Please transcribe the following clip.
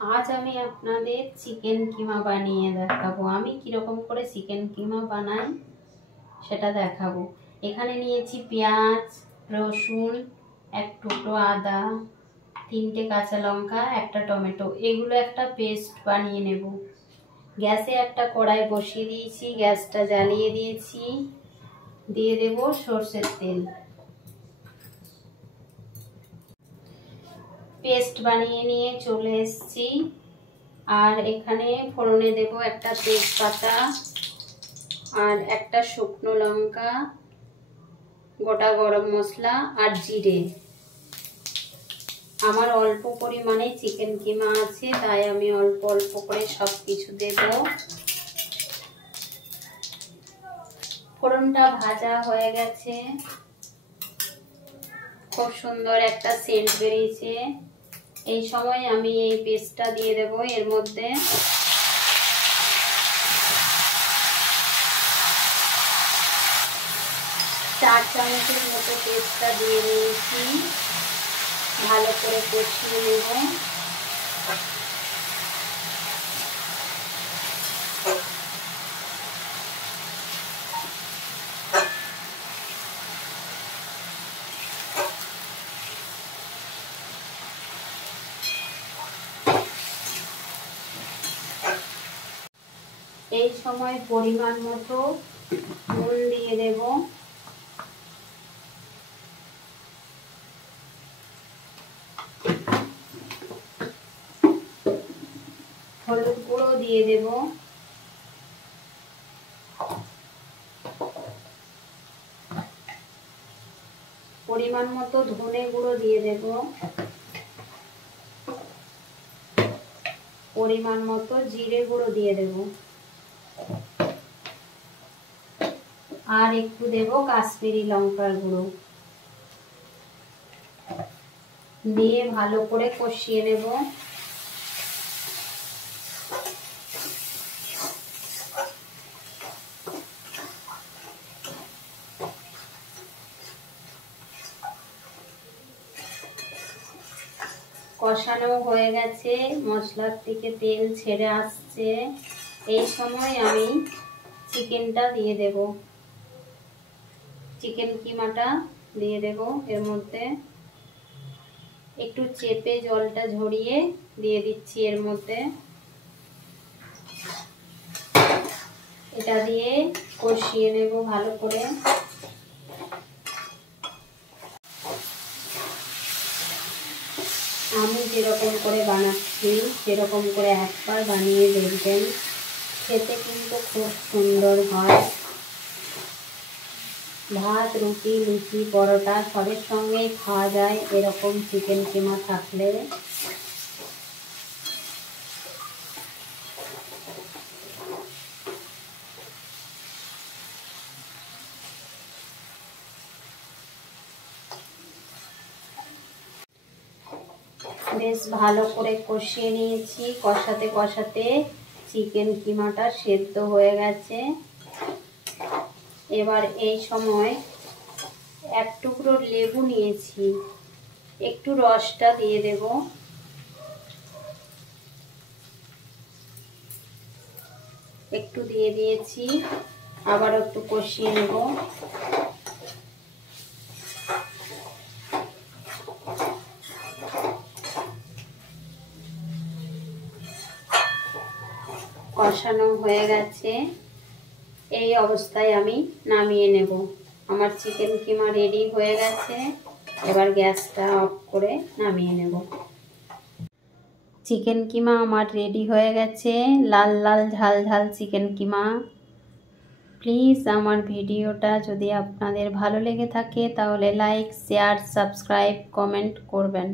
আজ আমি আপনাদের চিকেন কিমা বানিয়ে দেখাবো। আমি কিরকম করে চিকেন কিমা বানাই সেটা দেখাবো। এখানে নিয়েছি পেঁয়াজ, রসুন, এক টুকরো আদা, 3টে কাঁচা লঙ্কা, একটা টমেটো। এগুলো একটা পেস্ট বানিয়ে নেব। গ্যাসে একটা কড়াই বসিয়ে দিয়েছি, গ্যাসটা জ্বালিয়ে দিয়েছি। দিয়ে দেব সর্ষের তেল। পেস্ট বানিয়ে নিয়ে চলে এসেছি। আর এখানে ফোড়নে দেব একটা তেজপাতা আর একটা শুকনো লঙ্কা, গোটা গরম মশলা আর জিরে। আমার অল্প পরিমাণে চিকেন কিমা আছে, তাই আমি অল্প অল্প করে সব কিছু দেব। ফোড়নটা ভাজা হয়ে গেছে, খুব সুন্দর একটা সেন্ট বেরিয়েছে। এই সময় আমি এই পেস্টটা দিয়ে দেব এর মধ্যে। চার চামচের মতো পেস্টটা দিয়ে দিয়েছি। ভালো করে কষিয়ে নেব। এই সময় পরিমাণ মতো নুন দিয়ে দেব। হলুদ গুঁড়ো দিয়ে দেব। পরিমাণ মতো ধনে গুঁড়ো দিয়ে দেব। পরিমাণ মতো জিরে গুঁড়ো দিয়ে দেব। আর একটু দেব কাশ্মীরি লঙ্কার গুঁড়ো। দিয়ে ভালো করে কষিয়ে নেব। কষানো হয়ে গেছে, মশলার থেকে তেল ছেড়ে আসছে। এই সময় আমি চিকেনটা দিয়ে দেব। চিকেন কিমাটা দিয়ে দেব এর মধ্যে। একটু চেপে জলটা ঝরিয়ে দিয়ে দিচ্ছি এর মধ্যে। এটা দিয়ে কষিয়ে নেব ভালো করে। আমি যেরকম করে বানাচ্ছি সেরকম করে একবার বানিয়ে দেখবেন, খেতে কিন্তু খুব সুন্দর হয়। ভাত, রুটি, লুচি, পরোটা সবের সঙ্গেই খাওয়া যায় এরকম চিকেন কিমা থাকলে। বেশ ভালো করে কষিয়ে নিয়েছি। কষাতে কষাতে চিকেন কিমাটা সেদ্ধ হয়ে গেছে। এবার এই সময় এক টুকরো লেবু নিয়েছি, একটু রসটা দিয়ে দেব। একটু দিয়ে দিয়েছি, আবার একটু কষিয়ে নেব। কষানো হয়ে গেছে, এই অবস্থায় আমি নামিয়ে নেব। আমার চিকেন কিমা রেডি হয়ে গেছে। এবার গ্যাসটা অফ করে নামিয়ে নেব। চিকেন কিমা আমার রেডি হয়ে গেছে, লাল লাল ঝাল ঝাল চিকেন কিমা। প্লিজ আমার ভিডিওটা যদি আপনাদের ভালো লেগে থাকে তাহলে লাইক, শেয়ার, সাবস্ক্রাইব, কমেন্ট করবেন।